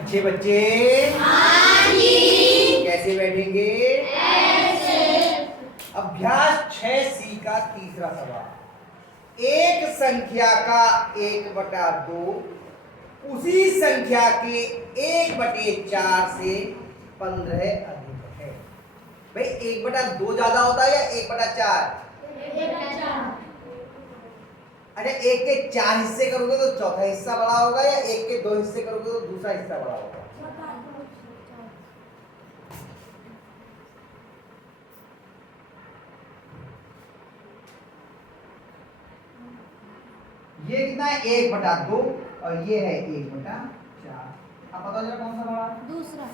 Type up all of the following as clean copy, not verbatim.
अच्छे बच्चे कैसे बैठेंगे? अभ्यास 6C का तीसरा सवाल। एक संख्या का 1/2 उसी संख्या के 1/4 से 15 अधिक है। भाई 1/2 ज्यादा होता है या 1/4? अच्छा, 1 के 4 हिस्से करोगे तो चौथा हिस्सा बड़ा होगा या 1 के 2 हिस्से करोगे तो दूसरा हिस्सा बड़ा होगा? ये कितना है? 1/2 और ये है 1/4। अब बताओ जरा कौन सा बड़ा? दूसरा।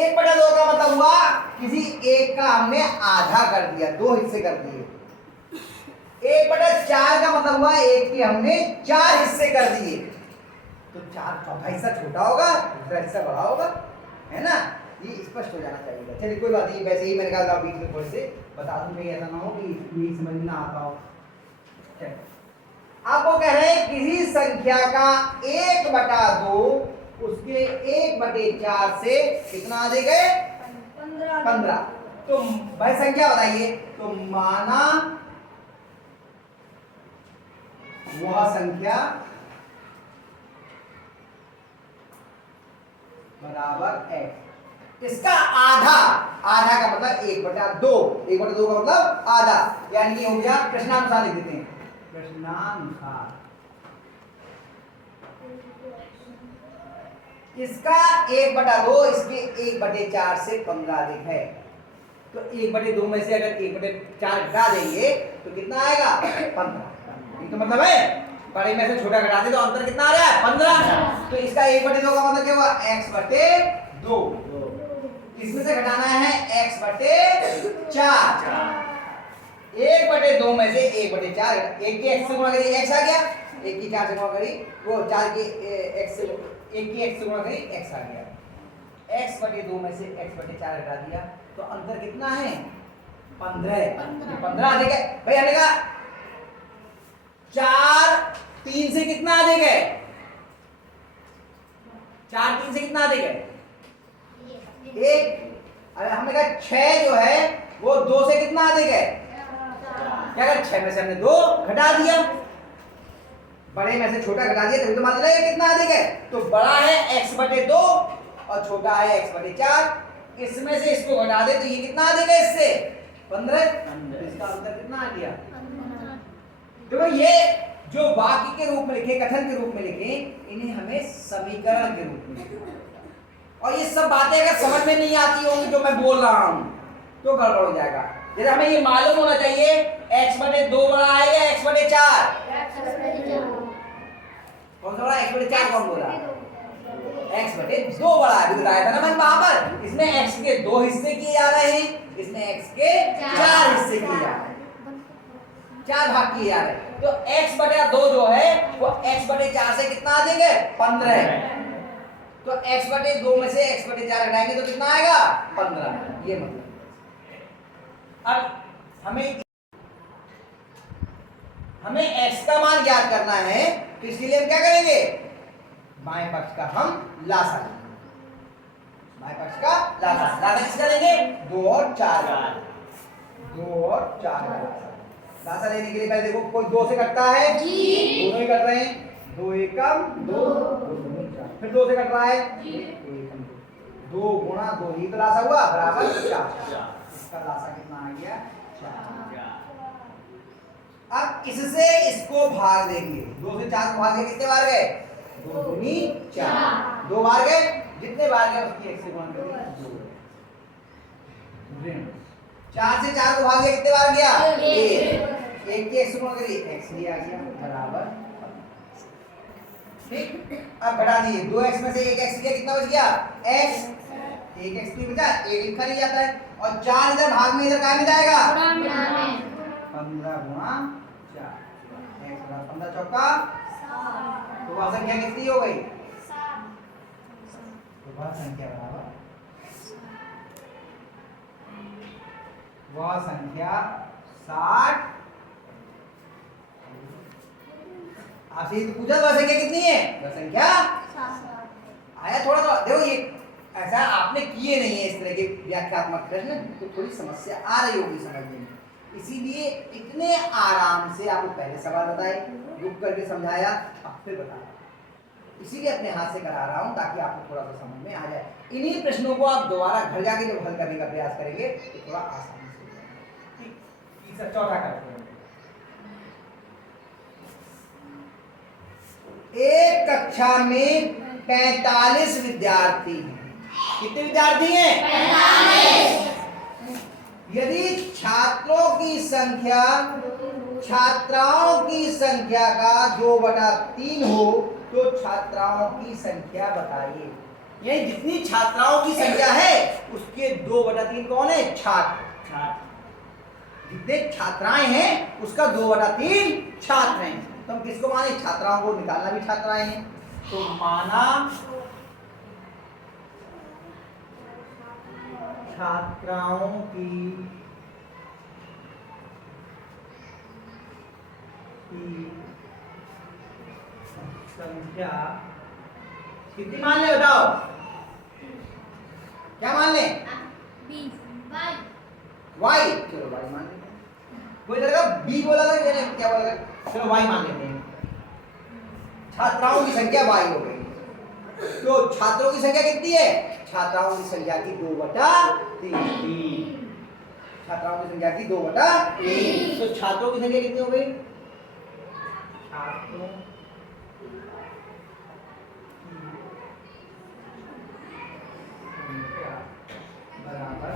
1/2 का मतलब हुआ किसी एक का हमने आधा कर दिया, 2 हिस्से कर दिए। 1/4 का मतलब हुआ एक के हमने 4 हिस्से कर दिए, तो 4 चौथा हिस्सा छोटा होगा, दूसरा हिस्सा बड़ा होगा, है ना? ये स्पष्ट हो जाना चाहिए। चलिए कोई बात नहीं, वैसे ही मैंने कहा बीच में थोड़े से बता दूं, कहीं ऐसा ना हो कि ये समझ में ना आता हो। अब वो कह रहे हैं किसी संख्या का 1/2 उसके 1/4 से कितना अधिक है? 15। तो भाई संख्या बताइए। तो माना वह संख्या बराबर x। इसका आधा, आधा का मतलब 1/2, 1/2 का मतलब आधा, यानी कि हो गया प्रश्नानुसार लिख देते हैं, प्रश्नानुसार। इसका 1/2 इसके 1/4 से 15 अधिक है। तो 1/2 में से अगर 1/4 घटा देंगे तो कितना आएगा? 15। तो मतलब है बड़े में से छोटा घटा दे तो अंतर कितना आ रहा है? 15। तो इसका 1/2 का मतलब क्या हुआ? x/2। इसमें से घटाना है x/4। 1/2 में से 1/4, 1 की x से गुणा करिए x आ गया, 1 की 4 से गुणा करी वो 4 की x से 1 की x से गुणा करी x आ गया। x/2 में से x/4 घटा दिया तो अंतर कितना है? 15। 15 अधिक है भाई। हमने कहा 4 3 से कितना अधिक है? 4 3 से कितना अधिक है? 1। अरे हमने कहा 6 जो है वो 2 से कितना अधिक है? क्या अगर 6 में से हमने 2 घटा दिया, बड़े में से छोटा घटा दिया तभी तो मान लिया कितना अधिक है। तो बड़ा है x/2 और छोटा है x/4। इसमें से इसको घटा दे तो ये कितना अधिक है इससे? 15। इसका अंतर कितना आ गया? तो ये जो वाक्य के रूप में लिखे, कथन के रूप में लिखे, इन्हें हमें समीकरण के रूप में लिखना। और ये सब बातें अगर समझ में नहीं आती होंगी जो मैं बोल रहा हूं तो गड़बड़ हो जाएगा। जैसे हमें ये मालूम होना चाहिए x/2 बड़ा है या x/4? कौन सा बड़ा? x/4 कौन बोला? x/2 बड़ा है, बताया था ना मैंने वहां पर। इसमें x के 2 हिस्से किए जा रहे हैं, इसमें x के 4 हिस्से किए जा रहे हैं, 4 भाग किए जा रहे हैं। तो x/2 जो है वो x/4 से कितना अधिक है? 15। तो x/2 में से x/4 घटाएंगे तो कितना आएगा? 15। ये मतलब अब हमें x का मान ज्ञात करना है, तो इसके लिए हम क्या करेंगे? बाएं पक्ष का हम लासा लेंगे। बाएं पक्ष का लासा किसका लेंगे? 2 और 4 का। 2 और 4 का लासा लेने के लिए पहले देखो कोई 2 से कटता है? दोनों ही कट रहे हैं। 2 एकम 2, 2 दूनी 4। फिर 2 से कट रहा है? 2 गुणा 2 ही तो लासा हुआ बराबर 4। इसका लासा कितना आ गया? 4। अब इससे इसको भाग देंगे। 2 से 4 को भाग दिया कितने बार गए? 2 दूनी 4। 2 बार गए, जितने बार गए उसकी 1 से गुणा कर दिया 2। 4 से 4 को भाग दिया कितने बार गया? 1। 1 की 1 से गुणा करिए x ही आ गया बराबर। ठीक, अब घटा दिए 2x में से 1x गया, कितना बच गया? x। 1x नहीं बचा, 1 लिखा नहीं जाता है। और 4 इधर भाग में, इधर क्या में जाएगा? 15 गुणा 4। 15 चौका 60। तो वह संख्या कितनी हो गई? 60। तो वह संख्या बराबर, वह संख्या 60 आपसे ये तो पूछा वह संख्या कितनी है, वह संख्या आया थोड़ा सा। देखो ये ऐसा आपने किए नहीं है इस तरह के व्याख्यात्मक प्रश्न, तो थोड़ी समस्या आ रही होगी समझने में, इसीलिए इतने आराम से आपको पहले सवाल बताए, रुक करके समझाया, अब फिर बता रहा हूं, इसीलिए अपने हाथ से करा रहा हूं ताकि आपको थोड़ा सा समझ में आ जाए। इन्हीं प्रश्नों को आप दोबारा घर जाके जब हल करने का प्रयास करेंगे तो थोड़ा आसानी से हो जाएगा। तीसरा चौथा करते हैं। एक कक्षा में 45 विद्यार्थी हैं। कितने विद्यार्थी हैं? 45। यदि छात्रों की संख्या छात्राओं की संख्या का 2/3 हो तो छात्राओं की संख्या बताइए। यानी जितनी छात्राओं की संख्या है उसके 2/3 कौन है? छात्र। जितने छात्राएं हैं उसका 2/3 छात्र हैं। तो हम किसको माने? छात्राओं को, निकालना भी छात्राएं हैं, तो माना छात्राओं की संख्या कितनी मान ले? बताओ क्या मान ले? 20 वाई। चलो वाई मान लेते हैं। कोई लगा बी बोला था, क्या बोला था? चलो वाई मान लेते हैं। छात्राओं की संख्या वाई हो गई, तो छात्रों की संख्या कितनी है? छात्राओं की संख्या की 2/3। छात्राओं की संख्या की 2/3, तो छात्रों की संख्या कितनी हो गई? छात्रों बराबर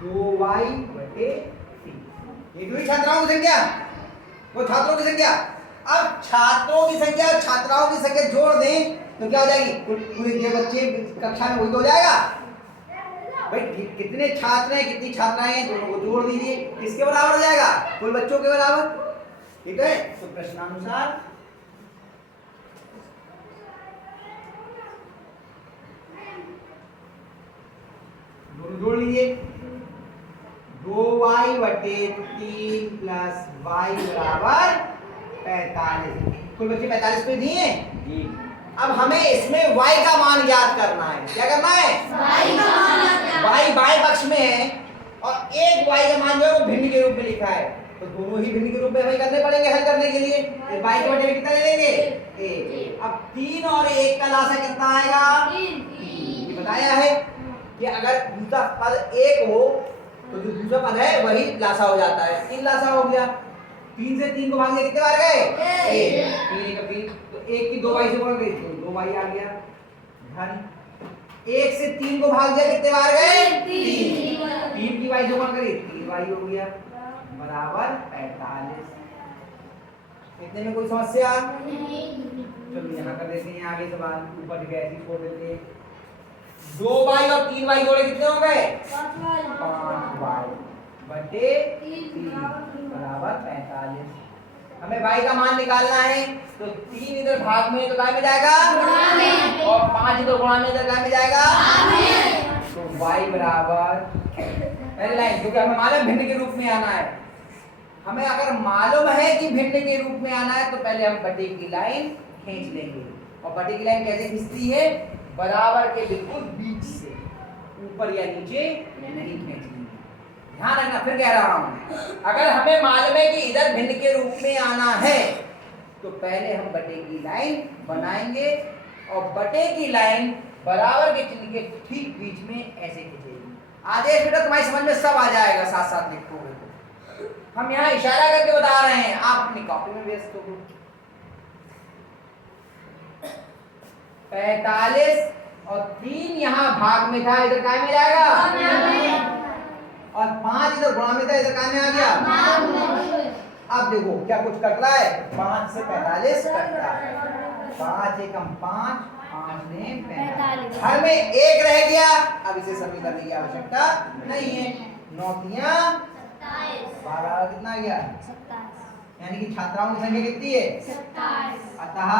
2y/3। ये हुई छात्राओं की संख्या, वो छात्रों की संख्या। अब छात्रों की संख्या और छात्राओं की संख्या जोड़ दें तो क्या हो जाएगी? पूरे जो बच्चे कक्षा में वही तो हो जाएगा भाई। कितने छात्र हैं, कितनी छात्राएं हैं, दोनों को जोड़ दीजिए, किसके बराबर हो जाएगा? कुल बच्चों के बराबर। ठीक है, तो प्रश्नानुसार जोड़ लीजिए। 2y/3 प्लस y बराबर 45। कुल बच्चे 45 पे दिए जी। अब हमें इसमें y का मान ज्ञात करना है। क्या करना है? y का मान। y बाएं पक्ष में है और एक y का मान जो है वो भिन्न के रूप में लिखा है, तो दोनों ही भिन्न के रूप में हमें करने पड़ेंगे हल करने के लिए। y के बटे में कितना ले लेंगे? 1। अब 3 और 1 का लासा कितना आएगा? 3। ये बताया है कि अगर दूसरा पद 1 हो तो जो दूसरा पद है वही लासा हो जाता है। 3 लासा हो गया। 3 से 3 को भाग दिया, कितने बार गए? 1। 3 का 3, तो 1 की 2y से गुणा करी तो 2y आ गया। धन 1 से 3 को भाग दिया, कितने बार गए? 3। 3 की y से गुणा करी 3y हो गया बराबर 45। इतने में कोई समस्या नहीं? चलो यहाँ कर देते हैं आगे सवाल, ऊपर के ऐसे छोड़ देते हैं। 2y और 3y जोड़े कितने हो गए? 5y बटे 3 बराबर 45। हमें y का मान निकालना है, तो 3 इधर भाग में तो काय में जाएगा? गुणा में। और 5 इधर गुणा में, इधर काय में जाएगा? में। तो y बराबर पहली लाइन, क्योंकि हमें मालूम भिन्न के रूप में आना है। हमें अगर मालूम है कि भिन्न के रूप में आना है तो पहले हम बटे की लाइन खींच लेंगे। और बटे की लाइन कैसे खींचती है? बराबर के बिल्कुल बीच से, ऊपर या नीचे नहीं खींचनी। ध्यान रखना, फिर कह रहा हूं, अगर हमें मालूम है कि इधर भिन्न के रूप में आना है तो पहले हम बटे की लाइन बनाएंगे और बटे की लाइन बराबर के चिन्ह के ठीक बीच में ऐसे खींचेंगे। आदेश बेटा तुम्हारी समझ में सब आ जाएगा, साथ साथ लिखोगे तो। हम यहाँ इशारा करके बता रहे हैं, आप अपनी कॉपी में व्यस्त हो। 45 और 3 यहाँ भाग में था, इधर काय में जाएगा? और 5 इधर गुणा में था, इधर काय में आ गया? अब देखो क्या कुछ कट रहा है? 5 से 45 कट रहा है। 5 एकम 5, 5 ने 45। हर में 1 रह गया, अब इसे सरल करने की आवश्यकता नहीं है। 9 तियां 12, कितना आ गया? 27। यानी कि छात्राओं की संख्या कितनी है? 27। अतः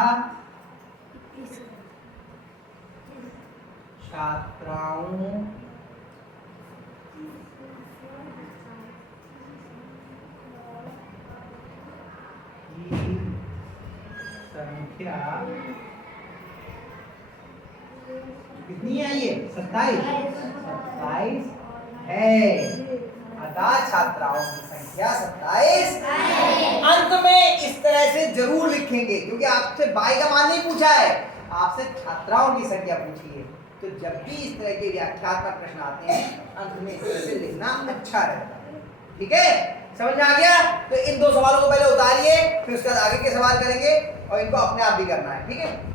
छात्राओं की संख्या कितनी है ये 27 है। अतः छात्राओं की संख्या 27 अंत में इस तरह से जरूर लिखेंगे, क्योंकि आपसे बाई का मान नहीं पूछा है, आपसे छात्राओं की संख्या पूछी है। तो जब भी इस तरह के व्याख्यात्मक प्रश्न आते हैं अंत में इस तरह से लिखना अच्छा रहता है। ठीक है, समझ में आ गया? तो इन दो सवालों को पहले उतारिए, फिर उसके बाद आगे के सवाल करेंगे और इनको अपने आप भी करना है। ठीक है।